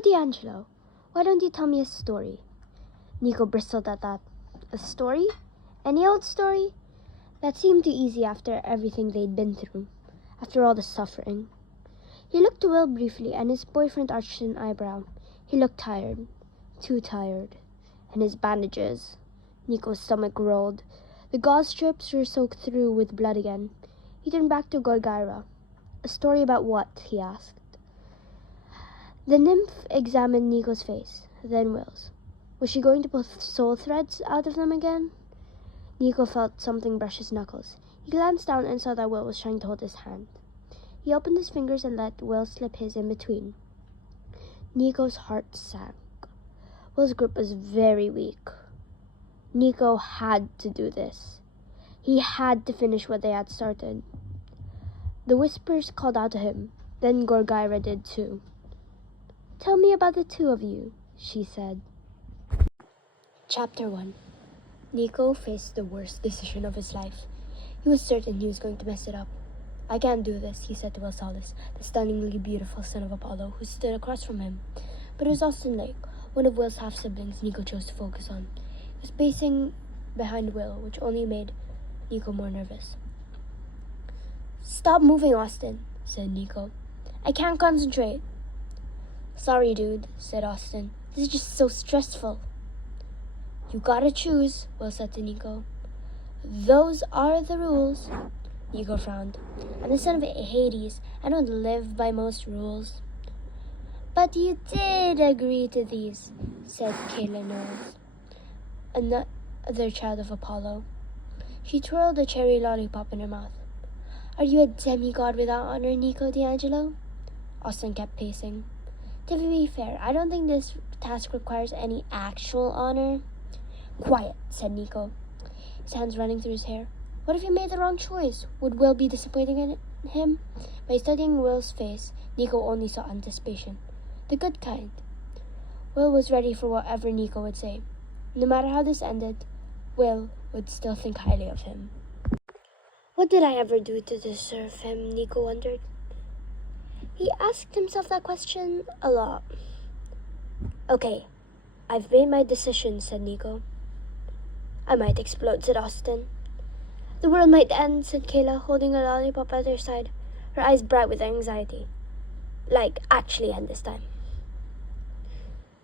D'Angelo, why don't you tell me a story? Nico bristled at that. A story? Any old story? That seemed too easy after everything they'd been through, after all the suffering. He looked to Will briefly, and his boyfriend arched an eyebrow. He looked tired. Too tired. And his bandages. Nico's stomach rolled. The gauze strips were soaked through with blood again. He turned back to Gorgyra. A story about what? He asked. The nymph examined Nico's face, then Will's. Was she going to pull soul threads out of them again? Nico felt something brush his knuckles. He glanced down and saw that Will was trying to hold his hand. He opened his fingers and let Will slip his in between. Nico's heart sank. Will's grip was very weak. Nico had to do this. He had to finish what they had started. The whispers called out to him. Then Gorgyra did too. "Tell me about the two of you," she said. Chapter 1. Nico faced the worst decision of his life. He was certain he was going to mess it up. "I can't do this," he said to Will Solis, the stunningly beautiful son of Apollo, who stood across from him. But it was Austin Lake, one of Will's half-siblings Nico chose to focus on. He was pacing behind Will, which only made Nico more nervous. "Stop moving, Austin," said Nico. "I can't concentrate." "Sorry, dude," said Austin. "This is just so stressful." "You gotta choose," Will said to Nico. "Those are the rules." Nico frowned. "I'm the son of Hades. I don't live by most rules." "But you did agree to these," said Kayla Knowles, another child of Apollo. She twirled a cherry lollipop in her mouth. "Are you a demigod without honor, Nico D'Angelo?" Austin kept pacing. "To be fair, I don't think this task requires any actual honor." "Quiet," said Nico, his hands running through his hair. What if he made the wrong choice? Would Will be disappointing in him? By studying Will's face, Nico only saw anticipation. The good kind. Will was ready for whatever Nico would say. No matter how this ended, Will would still think highly of him. What did I ever do to deserve him? Nico wondered. He asked himself that question a lot. "Okay, I've made my decision," said Nico. "I might explode," said Austin. "The world might end," said Kayla, holding a lollipop at her side, her eyes bright with anxiety. "Like, actually end this time."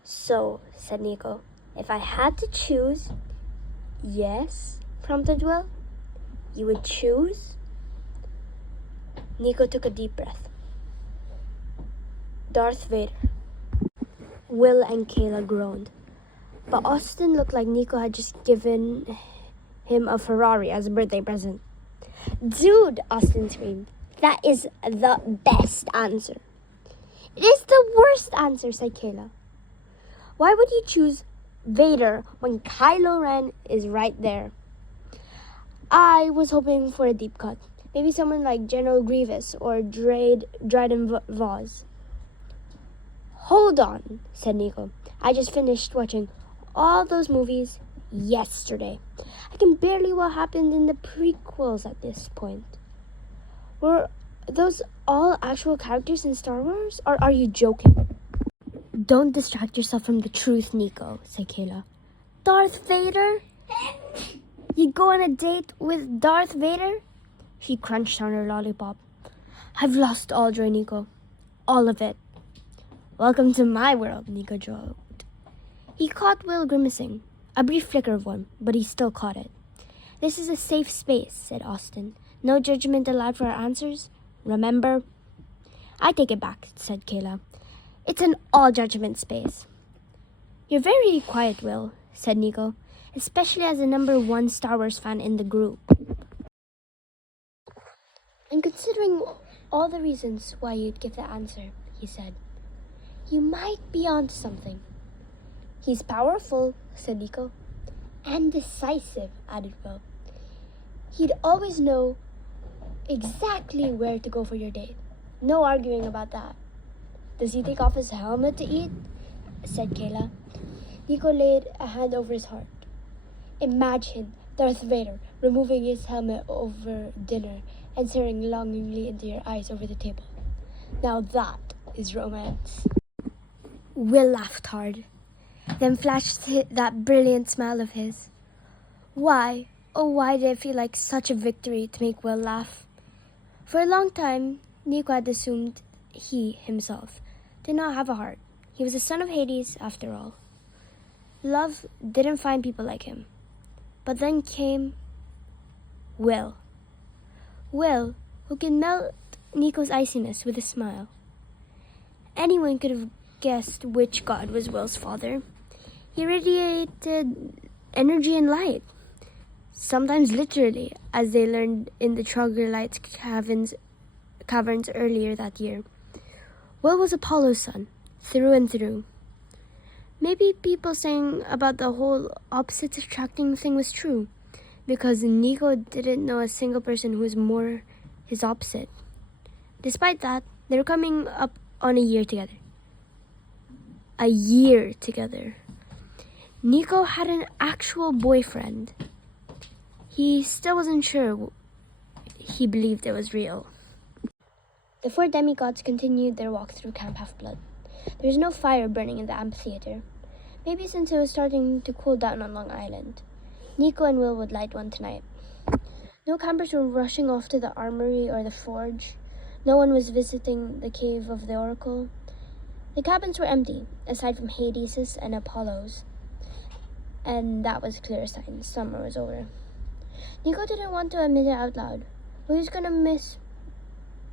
"So," said Nico, "if I had to choose..." "Yes," prompted Will. "You would choose?" Nico took a deep breath. "Darth Vader." Will and Kayla groaned. But Austin looked like Nico had just given him a Ferrari as a birthday present. "Dude," Austin screamed, "that is the best answer." "It is the worst answer," said Kayla. "Why would you choose Vader when Kylo Ren is right there?" "I was hoping for a deep cut. Maybe someone like General Grievous or Dryden Voss." "Hold on," said Nico. "I just finished watching all those movies yesterday. I can barely what happened in the prequels at this point. Were those all actual characters in Star Wars, or are you joking?" "Don't distract yourself from the truth, Nico," said Kayla. "Darth Vader? You'd go on a date with Darth Vader?" She crunched on her lollipop. "I've lost all joy, Nico. All of it." "Welcome to my world," Nico joked. He caught Will grimacing. A brief flicker of one, but he still caught it. "This is a safe space," said Austin. "No judgment allowed for our answers. Remember?" "I take it back," said Kayla. "It's an all-judgment space." "You're very quiet, Will," said Nico, "especially as the #1 Star Wars fan in the group. And considering all the reasons why you'd give that answer," he said, "you might be onto something." "He's powerful," said Nico. "And decisive," added Will. "He'd always know exactly where to go for your date. No arguing about that." "Does he take off his helmet to eat?" said Kayla. Nico laid a hand over his heart. "Imagine Darth Vader removing his helmet over dinner and staring longingly into your eyes over the table. Now that is romance." Will laughed hard, then flashed that brilliant smile of his. Why, oh why did it feel like such a victory to make Will laugh? For a long time, Nico had assumed he, himself, did not have a heart. He was the son of Hades, after all. Love didn't find people like him. But then came Will. Will, who could melt Nico's iciness with a smile. Anyone could have guessed which god was Will's father. He radiated energy and light, sometimes literally, as they learned in the Troglodytes caverns earlier that year. Will was Apollo's son, through and through. Maybe people saying about the whole opposites attracting thing was true, because Nico didn't know a single person who was more his opposite. Despite that, they were coming up on a year together. A year together. Nico had an actual boyfriend. He still wasn't sure he believed it was real. The four demigods continued their walk through Camp Half-Blood. There was no fire burning in the amphitheater. Maybe since it was starting to cool down on Long Island, Nico and Will would light one tonight. No campers were rushing off to the armory or the forge. No one was visiting the cave of the Oracle. The cabins were empty, aside from Hades' and Apollo's. And that was a clear sign summer was over. Nico didn't want to admit it out loud, but he was going to miss,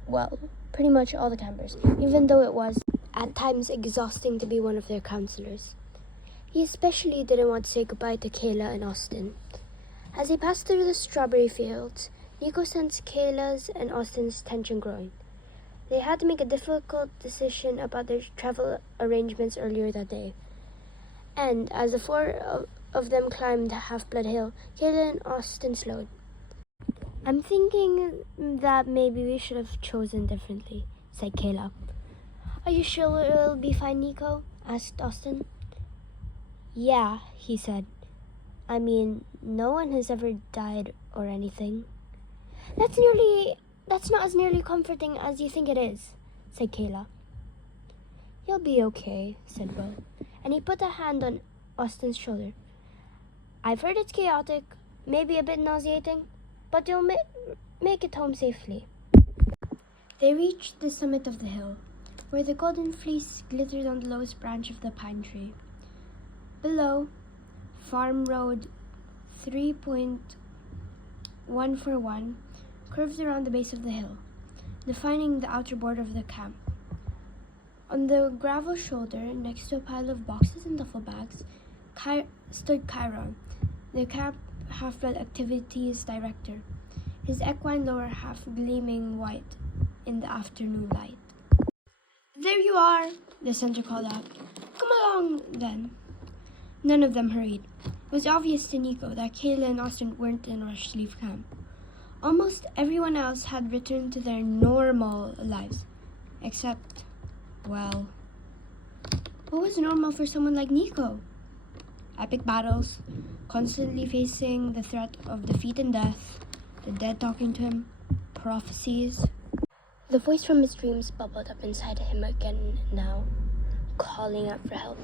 well, pretty much all the campers, even though it was, at times, exhausting to be one of their counselors. He especially didn't want to say goodbye to Kayla and Austin. As they passed through the strawberry fields, Nico sensed Kayla's and Austin's tension growing. They had to make a difficult decision about their travel arrangements earlier that day. And as the four of them climbed Half-Blood Hill, Kayla and Austin slowed. "I'm thinking that maybe we should have chosen differently," said Kayla. "Are you sure it'll be fine, Nico?" asked Austin. "Yeah," he said. "I mean, no one has ever died or anything." That's not as nearly comforting as you think it is," said Kayla. "You'll be okay," said Will, and he put a hand on Austin's shoulder. "I've heard it's chaotic, maybe a bit nauseating, but you'll make it home safely." They reached the summit of the hill, where the golden fleece glittered on the lowest branch of the pine tree. Below, Farm Road 3.141 curved around the base of the hill, defining the outer border of the camp. On the gravel shoulder, next to a pile of boxes and duffel bags, stood Chiron, the camp Half-Blood activities director, his equine lower half gleaming white in the afternoon light. "There you are," the center called out. "Come along, then." None of them hurried. It was obvious to Nico that Kayla and Austin weren't in a rush to leave camp. Almost everyone else had returned to their normal lives, except, well, what was normal for someone like Nico? Epic battles, constantly facing the threat of defeat and death, the dead talking to him, prophecies. The voice from his dreams bubbled up inside him again now, calling out for help.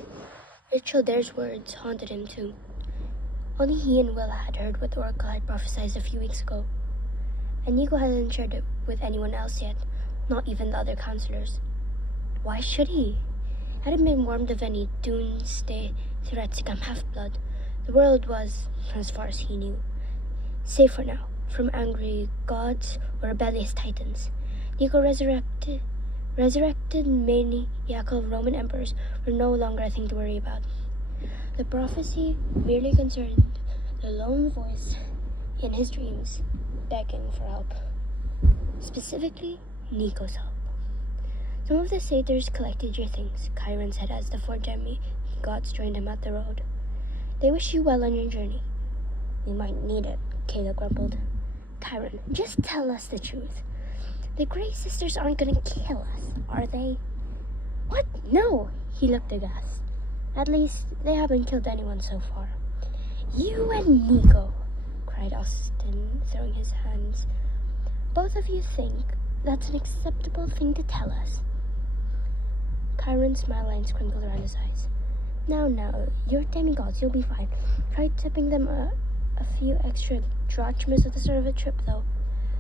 Rachel Dare's words haunted him too. Only he and Will had heard what the Oracle had prophesied a few weeks ago, and Nico hadn't shared it with anyone else yet, not even the other counselors. Why should he? Hadn't been warned of any doomsday threats to Camp Half-Blood. The world was, as far as he knew, safe for now from angry gods or rebellious titans. Nico resurrected maniacal Roman emperors were no longer a thing to worry about. The prophecy merely concerned the lone voice in his dreams begging for help. Specifically, Nico's help. "Some of the satyrs collected your things," Chiron said as the four demigods joined him at the road. "They wish you well on your journey." "We might need it," Kayla grumbled. "Chiron, just tell us the truth. The Grey Sisters aren't gonna kill us, are they?" "What? No!" He looked aghast. "At least, they haven't killed anyone so far." "You and Nico!" cried Austin, throwing his hands. "Both of you think that's an acceptable thing to tell us." Chiron's smile lines crinkled around his eyes. Now, you're demigods, you'll be fine. Try tipping them a few extra drachmas at the start of a trip, though.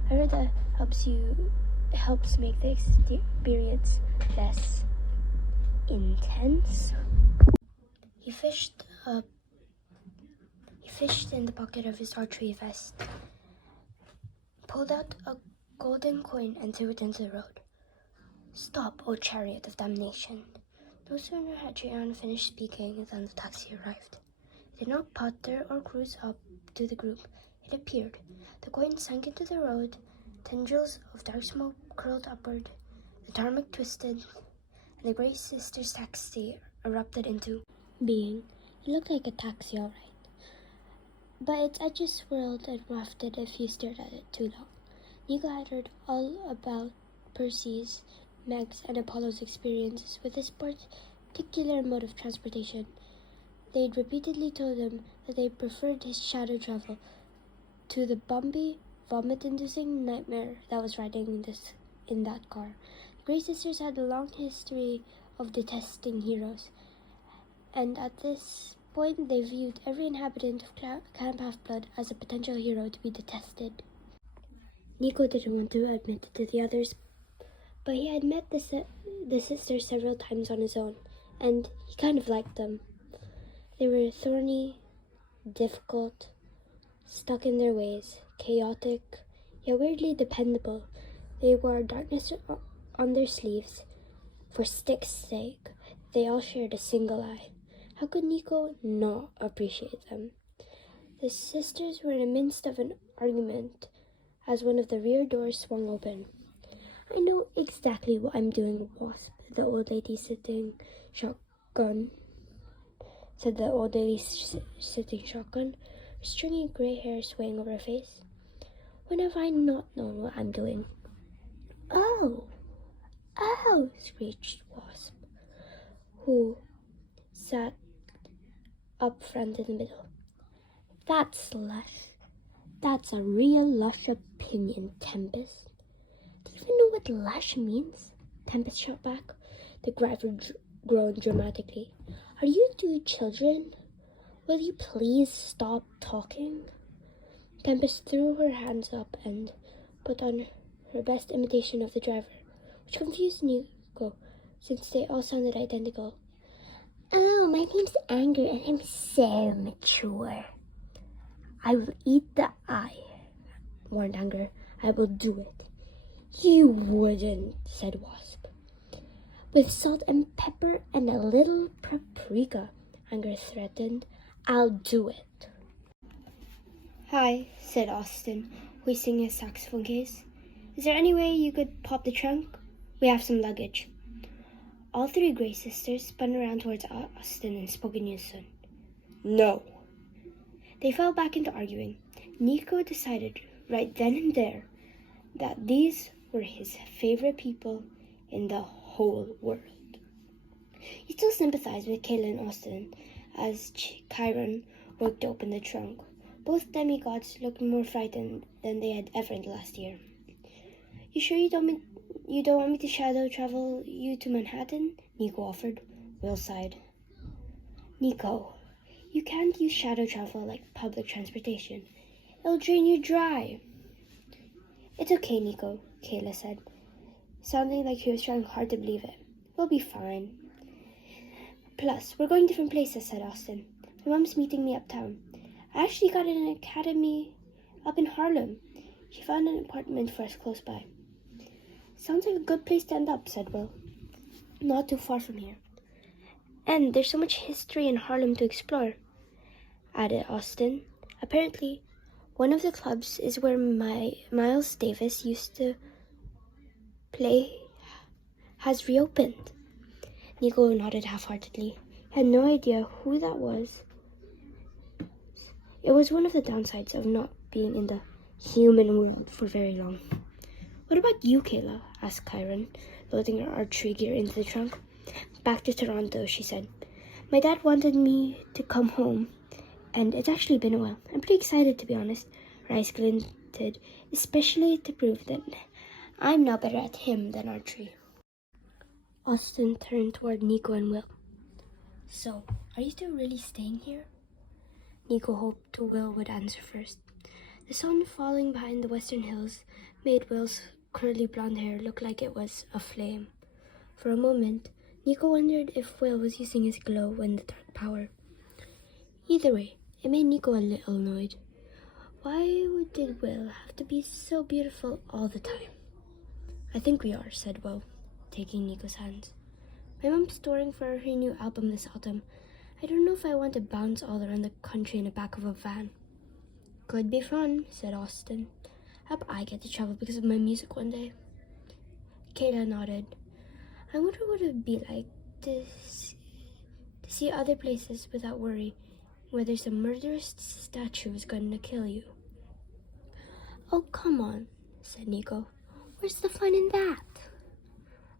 I heard that helps make the experience less intense. He fished in the pocket of his archery vest, pulled out a golden coin, and threw it into the road. Stop, O chariot of damnation. No sooner had Chiron finished speaking than the taxi arrived. It did not putter or cruise up to the group. It appeared. The coin sank into the road. Tendrils of dark smoke curled upward. The tarmac twisted, and the Grey Sisters taxi erupted into being. It looked like a taxi, all right, but its edges swirled and wafted if you stared at it too long. Nico had heard all about Perseus, Meg's, and Apollo's experiences with this particular mode of transportation. They'd repeatedly told him that they preferred his shadow travel to the bumpy, vomit-inducing nightmare that was riding in that car. The Grey Sisters had a long history of detesting heroes, and at this point they viewed every inhabitant of Camp Half-Blood as a potential hero to be detested. Nico didn't want to admit it to the others, but he had met the sisters several times on his own, and he kind of liked them. They were thorny, difficult, stuck in their ways, chaotic, yet weirdly dependable. They wore darkness on their sleeves. For Stick's sake, they all shared a single eye. How could Nico not appreciate them? The sisters were in the midst of an argument as one of the rear doors swung open. I know exactly what I'm doing, Wasp, said the old lady sitting shotgun, her stringy gray hair swaying over her face. When have I not known what I'm doing? Oh, screeched Wasp, who sat up front in the middle. That's lush. That's a real lush opinion, Tempest. Do you even know what lush means? Tempest shot back. The driver groaned dramatically. Are you two children? Will you please stop talking? Tempest threw her hands up and put on her best imitation of the driver, which confused Nico, since they all sounded identical. Oh, my name's Anger, and I'm so mature. I will eat the eye, warned Anger. I will do it. You wouldn't, said Wasp. With salt and pepper and a little paprika, Anger threatened. I'll do it. Hi, said Austin, hoisting his saxophone case. Is there any way you could pop the trunk? We have some luggage. All three Grey Sisters spun around towards Austin and spoke in unison. No. They fell back into arguing. Nico decided right then and there that these were his favorite people in the whole world. He still sympathized with Kayla and Austin as Chiron worked to open the trunk. Both demigods looked more frightened than they had ever in the last year. You sure you don't want me to shadow travel you to Manhattan? Nico offered. Will sighed. Nico, you can't use shadow travel like public transportation. It'll drain you dry. It's okay, Nico, Kayla said, sounding like he was trying hard to believe it. We'll be fine. Plus, we're going different places, said Austin. My mom's meeting me uptown. I actually got an academy up in Harlem. She found an apartment for us close by. Sounds like a good place to end up, said Will. Not too far from here. And there's so much history in Harlem to explore, added Austin. Apparently, one of the clubs is where Miles Davis used to play has reopened. Nico nodded half-heartedly. He had no idea who that was. It was one of the downsides of not being in the human world for very long. What about you, Kayla? Asked Chiron, loading her archery gear into the trunk. Back to Toronto, she said. My dad wanted me to come home, and it's actually been a while. I'm pretty excited, to be honest. Her eyes glinted, especially to prove that I'm now better at him than archery. Austin turned toward Nico and Will. So, are you two really staying here? Nico hoped Will would answer first. The sun falling behind the western hills made Will's curly blonde hair look like it was aflame. For a moment, Nico wondered if Will was using his glow and the dark power. Either way, it made Nico a little annoyed. Why did Will have to be so beautiful all the time? I think we are, said Will, taking Nico's hand. My mom's touring for her new album this autumn. I don't know if I want to bounce all around the country in the back of a van. Could be fun, said Austin. Hope I get to travel because of my music one day. Kayla nodded. I wonder what it would be like to see other places without worry whether some murderous statue is going to kill you. Oh, come on, said Nico. Where's the fun in that?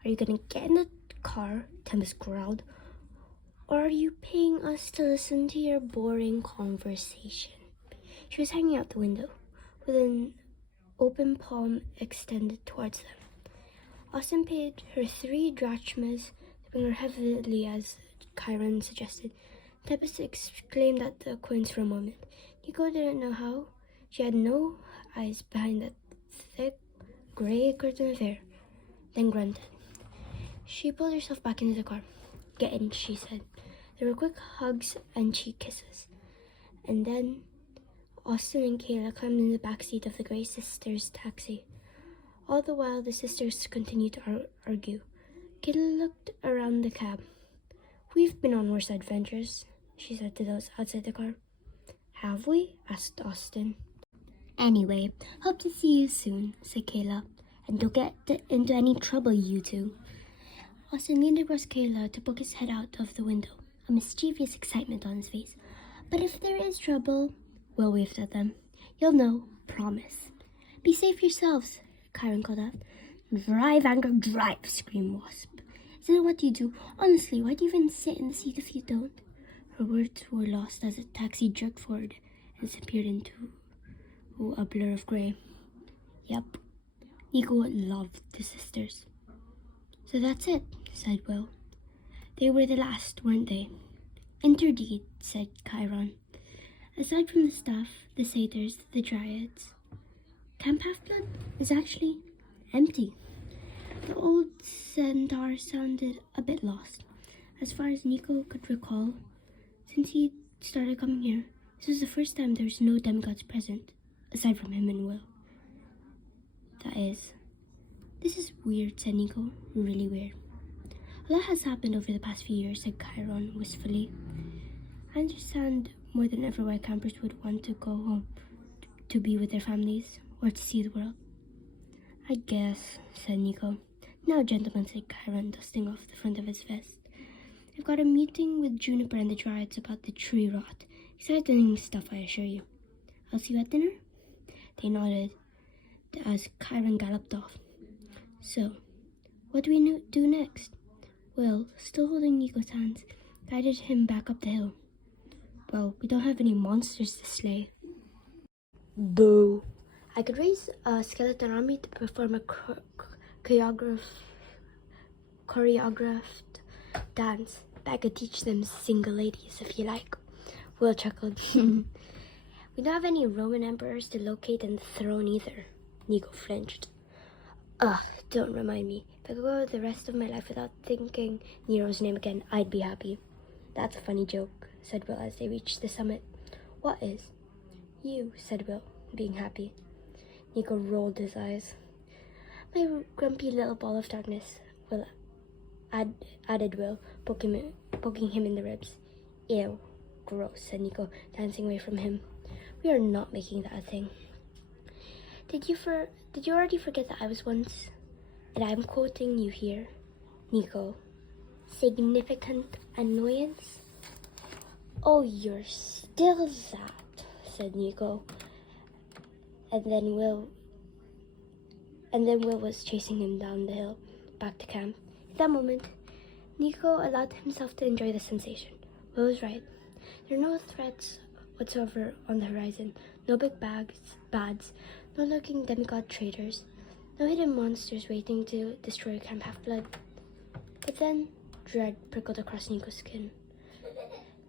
Are you going to get in the car, Tempest growled, or are you paying us to listen to your boring conversation? She was hanging out the window, with an open palm extended towards them. Austin paid her 3 drachmas to bring her heavily as Chiron suggested. Tempest exclaimed at the coins for a moment. Nico didn't know how. She had no eyes behind that thick, grey curtain of hair, then grunted. She pulled herself back into the car. Get in, she said. There were quick hugs and cheek kisses. And then Austin and Kayla climbed in the back seat of the Grey Sisters' taxi. All the while, the sisters continued to argue. Kayla looked around the cab. We've been on worse adventures, she said to those outside the car. Have we? Asked Austin. Anyway, hope to see you soon, said Kayla. And don't get into any trouble, you two. Austin leaned across Kayla to poke his head out of the window, a mischievous excitement on his face. But if there is trouble, Will waved at them. You'll know, promise. Be safe yourselves, Chiron called out. Drive, Anchor, drive, screamed Wasp. Isn't that what you do? Honestly, why do you even sit in the seat if you don't? Her words were lost as the taxi jerked forward and disappeared into a blur of grey. Yep, Nico loved the sisters. So that's it, said Will. They were the last, weren't they? Indeed, said Chiron. Aside from the staff, the satyrs, the dryads, Camp Half-Blood is actually empty. The old centaur sounded a bit lost. As far as Nico could recall, since he started coming here, this was the first time there was no demigods present, aside from him and Will. That is, this is weird, said Nico. Really weird. A lot has happened over the past few years, said Chiron wistfully. I understand more than ever why campers would want to go home to be with their families or to see the world. I guess, said Nico. Now, gentlemen, said Chiron, dusting off the front of his vest. I've got a meeting with Juniper and the Dryads about the tree rot. Exciting stuff, I assure you. I'll see you at dinner? They nodded as Chiron galloped off. So, what do we do next? Will, still holding Nico's hands, guided him back up the hill. Well, we don't have any monsters to slay. Boo. I could raise a skeleton army to perform a choreographed dance. But I could teach them single ladies if you like. Will chuckled. We don't have any Roman emperors to locate and throne either. Nico flinched. Ugh, don't remind me. If I could go the rest of my life without thinking Nero's name again, I'd be happy. That's a funny joke, said Will as they reached the summit. What is? You, said Will, being happy. Nico rolled his eyes. My grumpy little ball of darkness, Will added Will, poking him in the ribs. Ew, gross, said Nico, dancing away from him. We are not making that a thing. Did you already forget that I was once, and I'm quoting you here, Nico, significant annoyance? Oh, you're still that, said Nico. And then Will was chasing him down the hill, back to camp. At that moment, Nico allowed himself to enjoy the sensation. Will was right. There are no threats whatsoever on the horizon. No big bads, no lurking demigod traders, no hidden monsters waiting to destroy Camp Half-Blood. But then dread prickled across Nico's skin.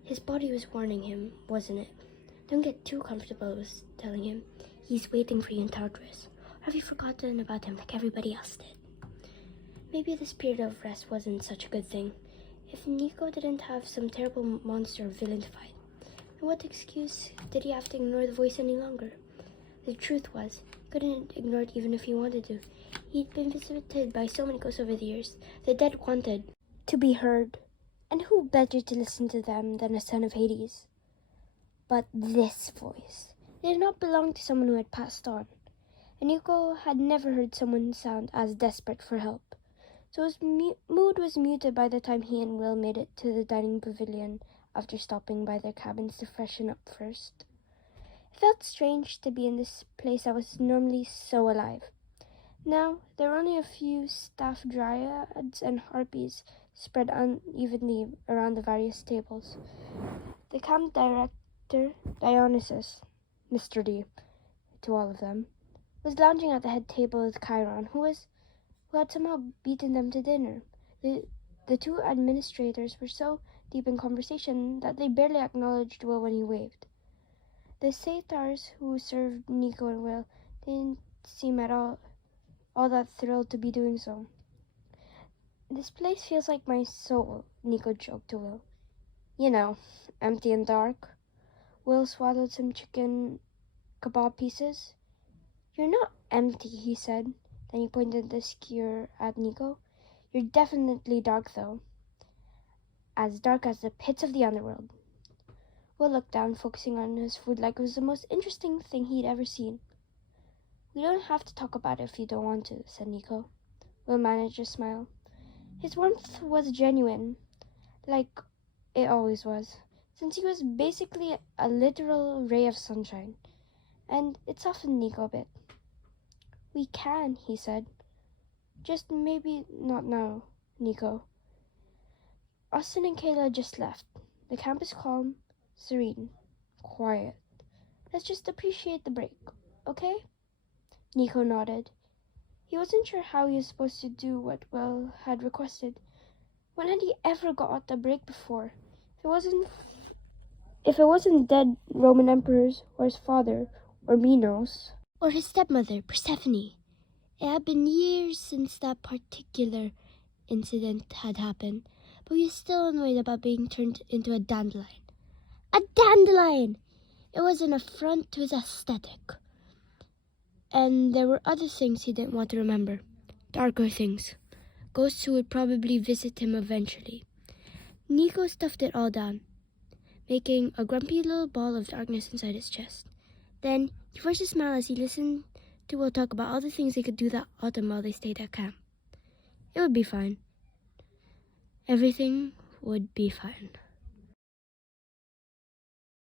His body was warning him, wasn't it? Don't get too comfortable, it was telling him. He's waiting for you in Tartarus. Or have you forgotten about him like everybody else did? Maybe this period of rest wasn't such a good thing. If Nico didn't have some terrible monster or villain to fight, then what excuse did he have to ignore the voice any longer? The truth was, he couldn't ignore it even if he wanted to. He'd been visited by so many ghosts over the years. The dead wanted to be heard. And who better to listen to them than a son of Hades? But this voice did not belong to someone who had passed on. And Nico had never heard someone sound as desperate for help. So his mood was muted by the time he and Will made it to the dining pavilion after stopping by their cabins to freshen up first. It felt strange to be in this place that was normally so alive. Now, there were only a few staff dryads and harpies spread unevenly around the various tables. The camp director, Dionysus, Mr. D, to all of them, was lounging at the head table with Chiron, who had somehow beaten them to dinner. The two administrators were so deep in conversation that they barely acknowledged Will when he waved. The satyrs who served Nico and Will didn't seem at all that thrilled to be doing so. This place feels like my soul, Nico joked to Will. You know, empty and dark. Will swallowed some chicken kebab pieces. You're not empty, he said. Then he pointed the skewer at Nico. You're definitely dark, though. As dark as the pits of the underworld. Will looked down, focusing on his food like it was the most interesting thing he'd ever seen. We don't have to talk about it if you don't want to, said Nico. Will managed a smile. His warmth was genuine, like it always was, since he was basically a literal ray of sunshine, and it softened Nico a bit. We can, he said. Just maybe not now, Nico. Austin and Kayla just left. The camp is calm, serene, quiet. Let's just appreciate the break, okay? Nico nodded. He wasn't sure how he was supposed to do what Will had requested. When had he ever got a break before? If it wasn't dead Roman emperors, or his father, or Minos, or his stepmother, Persephone. It had been years since that particular incident had happened, but he was still annoyed about being turned into a dandelion. A dandelion! It was an affront to his aesthetic. And there were other things he didn't want to remember. Darker things. Ghosts who would probably visit him eventually. Nico stuffed it all down, making a grumpy little ball of darkness inside his chest. Then he forced a smile as he listened to Will talk about all the things they could do that autumn while they stayed at camp. It would be fine. Everything would be fine.